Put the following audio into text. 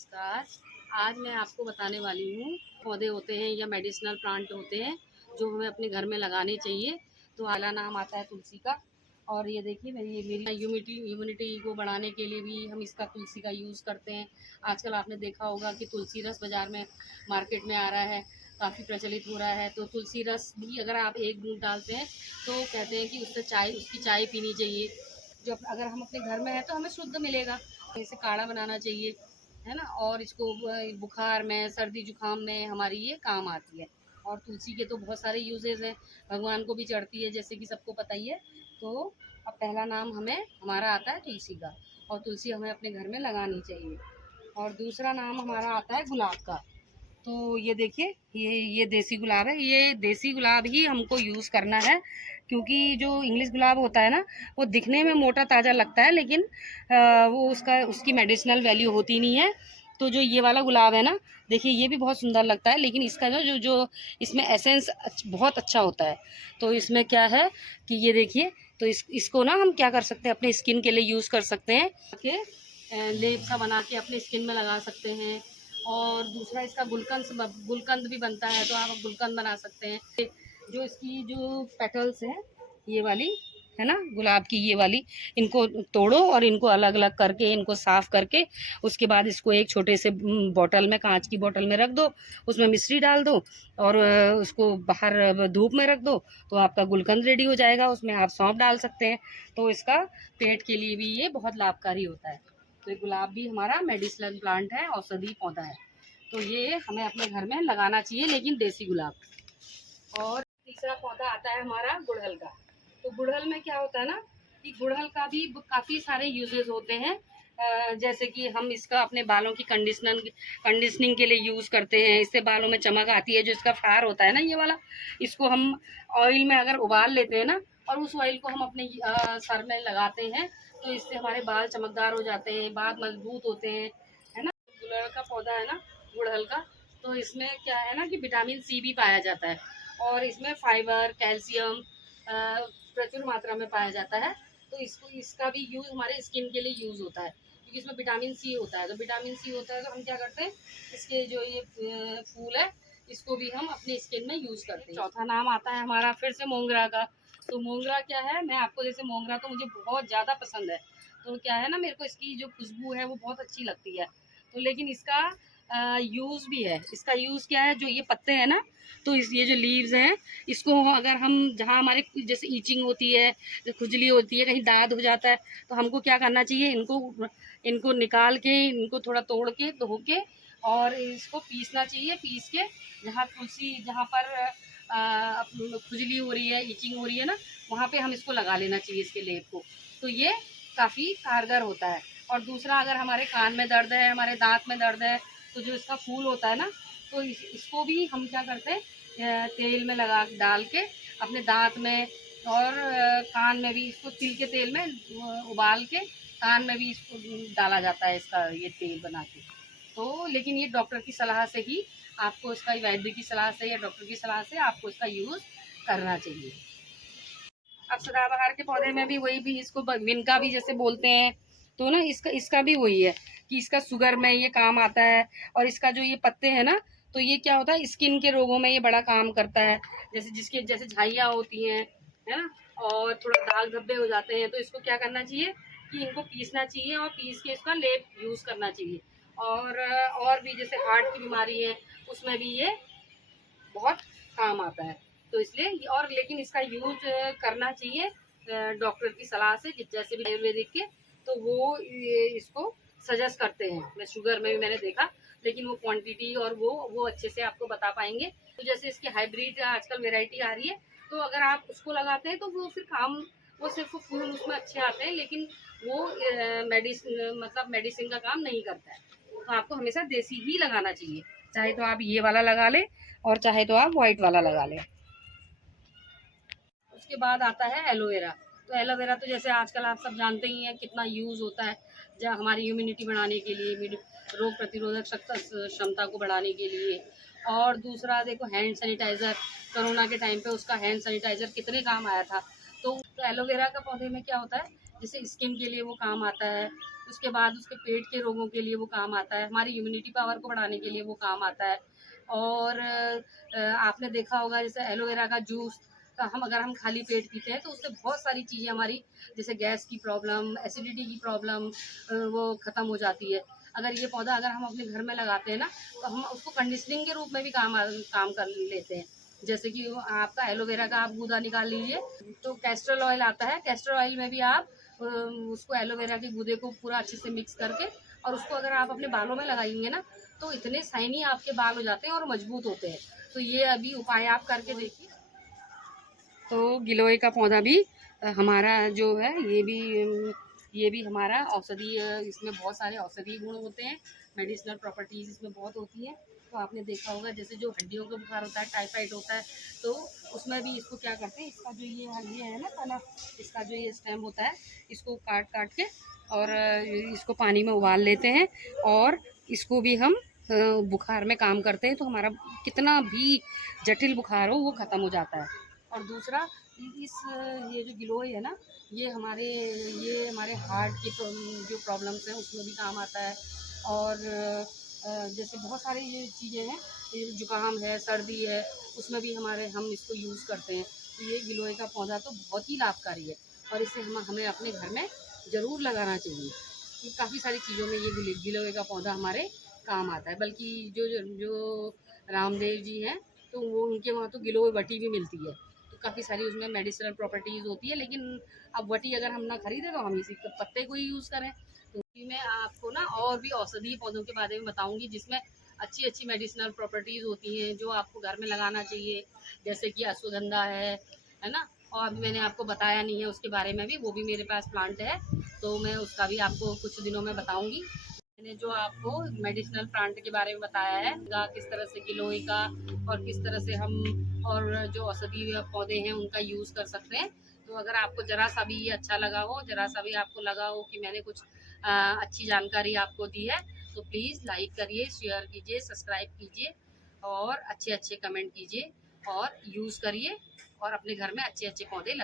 नमस्कार। आज मैं आपको बताने वाली हूँ पौधे होते हैं या मेडिसिनल प्लांट होते हैं जो हमें अपने घर में लगाने चाहिए। तो पहला नाम आता है तुलसी का। और ये देखिए मेरी इम्यूनिटी को बढ़ाने के लिए भी हम इसका तुलसी का यूज़ करते हैं। आजकल आपने देखा होगा कि तुलसी रस बाज़ार में मार्केट में आ रहा है, काफ़ी प्रचलित हो रहा है। तो तुलसी रस भी अगर आप एक बूँद डालते हैं तो कहते हैं कि उसकी चाय पीनी चाहिए। जो अगर हम अपने घर में हैं तो हमें शुद्ध मिलेगा। इसे काढ़ा बनाना चाहिए, है ना। और इसको बुखार में, सर्दी जुकाम में हमारी ये काम आती है। और तुलसी के तो बहुत सारे यूजेस हैं, भगवान को भी चढ़ती है जैसे कि सबको पता ही है। तो अब पहला नाम हमारा आता है तुलसी का, और तुलसी हमें अपने घर में लगानी चाहिए। और दूसरा नाम हमारा आता है गुलाब का। तो ये देखिए, ये देसी गुलाब है। ये देसी गुलाब ही हमको यूज़ करना है, क्योंकि जो इंग्लिश गुलाब होता है ना, वो दिखने में मोटा ताज़ा लगता है, लेकिन वो उसकी मेडिसिनल वैल्यू होती नहीं है। तो जो ये वाला गुलाब है ना, देखिए ये भी बहुत सुंदर लगता है, लेकिन इसका जो जो जो इसमें एसेंस बहुत अच्छा होता है। तो इसमें क्या है कि ये देखिए, तो इसको ना हम क्या कर सकते हैं, अपने स्किन के लिए यूज़ कर सकते हैं कि लेप सा बना के अपने स्किन में लगा सकते हैं। और दूसरा इसका गुलकंद भी बनता है, तो आप गुलकंद बना सकते हैं। जो इसकी जो पेटल्स हैं, ये वाली है ना गुलाब की, ये वाली, इनको तोड़ो और इनको अलग अलग करके, इनको साफ करके, उसके बाद इसको एक छोटे से बॉटल में, कांच की बॉटल में रख दो, उसमें मिश्री डाल दो और उसको बाहर धूप में रख दो, तो आपका गुलकंद रेडी हो जाएगा। उसमें आप सौंफ डाल सकते हैं, तो इसका पेट के लिए भी ये बहुत लाभकारी होता है। तो ये गुलाब भी हमारा मेडिसिनल प्लांट है, औषधि पौधा है। तो ये हमें अपने घर में लगाना चाहिए, लेकिन देसी गुलाब। और तीसरा पौधा आता है हमारा गुड़हल का। तो गुड़हल में क्या होता है ना, कि गुड़हल का भी काफ़ी सारे यूजेस होते हैं। जैसे कि हम इसका अपने बालों की कंडीशनिंग के लिए यूज़ करते हैं। इससे बालों में चमक आती है। जो इसका फ्लावर होता है ना, ये वाला, इसको हम ऑयल में अगर उबाल लेते हैं ना, और उस ऑयल को हम अपने सर में लगाते हैं, तो इससे हमारे बाल चमकदार हो जाते हैं, बाल मजबूत होते हैं, है ना। गुड़हल का पौधा है ना, गुड़हल का, तो इसमें क्या है ना कि विटामिन सी भी पाया जाता है, और इसमें फाइबर, कैल्शियम प्रचुर मात्रा में पाया जाता है। तो इसका भी यूज़ हमारे स्किन के लिए यूज़ होता है, क्योंकि इसमें विटामिन सी होता है। तो विटामिन सी होता है तो हम क्या करते हैं, इसके जो ये फूल है, इसको भी हम अपने स्किन में यूज़ करते हैं। चौथा नाम आता है हमारा फिर से मोंगरा का। तो मोंगरा क्या है, मैं आपको, जैसे मोंगरा तो मुझे बहुत ज़्यादा पसंद है। तो क्या है ना, मेरे को इसकी जो खुशबू है वो बहुत अच्छी लगती है। तो लेकिन इसका यूज़ भी है। इसका यूज़ क्या है, जो ये पत्ते हैं ना, तो ये जो लीव्स हैं, इसको अगर हम, जहाँ हमारे जैसे ईचिंग होती है, खुजली होती है, कहीं दाद हो जाता है, तो हमको क्या करना चाहिए, इनको इनको निकाल के, इनको थोड़ा तोड़ के, धो के, और इसको पीसना चाहिए। पीस के जहाँ पर खुजली हो रही है, ईचिंग हो रही है ना, वहाँ पे हम इसको लगा लेना चाहिए, इसके लेप को। तो ये काफ़ी कारगर होता है। और दूसरा, अगर हमारे कान में दर्द है, हमारे दांत में दर्द है, तो जो इसका फूल होता है ना, तो इसको भी हम क्या करते हैं, तेल में डाल के अपने दांत में, और कान में भी, इसको तिल के तेल में उबाल के कान में भी इसको डाला जाता है, इसका ये तेल बना के। तो लेकिन ये डॉक्टर की सलाह से ही आपको, इसका वैद्य की सलाह से या डॉक्टर की सलाह से आपको इसका यूज़ करना चाहिए। अब सदाबहार के पौधे में भी वही भी, इसको विनका भी जैसे बोलते हैं, तो ना इसका इसका भी वही है कि इसका शुगर में ये काम आता है। और इसका जो ये पत्ते हैं ना, तो ये क्या होता है, स्किन के रोगों में ये बड़ा काम करता है। जैसे झाइयाँ होती हैं, है ना, और थोड़ा दाग धब्बे हो जाते हैं, तो इसको क्या करना चाहिए कि इनको पीसना चाहिए, और पीस के इसका लेप यूज़ करना चाहिए। और भी जैसे हार्ट की बीमारी है, उसमें भी ये बहुत काम आता है। तो इसलिए, और लेकिन इसका यूज करना चाहिए डॉक्टर की सलाह से, जैसे भी आयुर्वेदिक के, तो वो इसको सजेस्ट करते हैं। मैं शुगर में भी मैंने देखा, लेकिन वो क्वांटिटी और वो अच्छे से आपको बता पाएंगे। तो जैसे इसकी हाइब्रिड आजकल वेराइटी आ रही है, तो अगर आप उसको लगाते हैं तो वो फिर काम, वो सिर्फ फूल उसमें अच्छे आते हैं, लेकिन वो मेडिसिन का काम नहीं करता है। तो आपको हमेशा देसी ही लगाना चाहिए, चाहे तो आप ये वाला लगा लें, और चाहे तो आप वाइट वाला लगा लें। उसके बाद आता है एलोवेरा। तो एलोवेरा तो जैसे आजकल आप सब जानते ही हैं कितना यूज़ होता है, जब हमारी इम्यूनिटी बढ़ाने के लिए, रोग प्रतिरोधक क्षमता को बढ़ाने के लिए। और दूसरा देखो, हैंड सैनिटाइज़र, कोरोना के टाइम पे उसका हैंड सैनिटाइज़र कितने काम आया था। तो एलोवेरा का पौधे में क्या होता है जैसे स्किन के लिए वो काम आता है, उसके बाद उसके पेट के रोगों के लिए वो काम आता है, हमारी इम्यूनिटी पावर को बढ़ाने के लिए वो काम आता है। और आपने देखा होगा जैसे एलोवेरा का जूस अगर हम खाली पेट पीते हैं तो उससे बहुत सारी चीज़ें हमारी, जैसे गैस की प्रॉब्लम, एसिडिटी की प्रॉब्लम, वो ख़त्म हो जाती है। अगर ये पौधा अगर हम अपने घर में लगाते हैं ना, तो हम उसको कंडीशनिंग के रूप में भी काम कर लेते हैं। जैसे कि आपका एलोवेरा का आप गूदा निकाल लीजिए, तो कैस्टर ऑयल आता है, कैस्टर ऑयल में भी आप उसको एलोवेरा के गूदे को पूरा अच्छे से मिक्स करके और उसको अगर आप अपने बालों में लगाएंगे ना, तो इतने शाइनी आपके बाल हो जाते हैं और मजबूत होते हैं। तो ये अभी उपाय आप करके देखिए। तो गिलोय का पौधा भी हमारा जो है, ये भी हमारा औषधीय, इसमें बहुत सारे औषधीय गुण होते हैं, मेडिसिनल प्रॉपर्टीज़ इसमें बहुत होती हैं। तो आपने देखा होगा जैसे जो हड्डियों का बुखार होता है, टाइफाइड होता है, तो उसमें भी इसको क्या करते हैं, इसका जो ये है ना तना, इसका जो ये स्टेम होता है, इसको काट काट के और इसको पानी में उबाल लेते हैं और इसको भी हम बुखार में काम करते हैं। तो हमारा कितना भी जटिल बुखार हो वो ख़त्म हो जाता है। और दूसरा, इस ये जो गिलोय है ना, ये हमारे हार्ट की जो प्रॉब्लम्स हैं उसमें भी काम आता है। और जैसे बहुत सारी ये चीज़ें हैं, ये जुकाम है, सर्दी है, उसमें भी हम इसको यूज़ करते हैं। तो ये गिलोय का पौधा तो बहुत ही लाभकारी है और इसे हमें अपने घर में ज़रूर लगाना चाहिए। ये काफ़ी सारी चीज़ों में ये गिलोय का पौधा हमारे काम आता है। बल्कि जो जो जो रामदेव जी हैं, तो वो उनके वहाँ तो गिलोय वटी भी मिलती है। तो काफ़ी सारी उसमें मेडिसिनल प्रॉपर्टीज़ होती है, लेकिन अब वटी अगर हम ना खरीदें तो हम इसी के पत्ते को ही यूज़ करें। तो मैं आपको ना और भी औषधीय पौधों के बारे में बताऊंगी जिसमें अच्छी अच्छी मेडिसिनल प्रॉपर्टीज़ होती हैं, जो आपको घर में लगाना चाहिए। जैसे कि अश्वगंधा है ना, और अभी मैंने आपको बताया नहीं है उसके बारे में भी, वो भी मेरे पास प्लांट है, तो मैं उसका भी आपको कुछ दिनों में बताऊंगी। मैंने जो आपको मेडिसिनल प्लांट के बारे में बताया है, किस तरह से गिलोय का और किस तरह से हम और जो औषधीय पौधे हैं उनका यूज़ कर सकते हैं। तो अगर आपको ज़रा सा भी ये अच्छा लगा हो, ज़रा सा भी आपको लगा हो कि मैंने कुछ अच्छी जानकारी आपको दी है, तो प्लीज़ लाइक करिए, शेयर कीजिए, सब्सक्राइब कीजिए और अच्छे अच्छे कमेंट कीजिए और यूज़ करिए और अपने घर में अच्छे अच्छे पौधे लगाइए।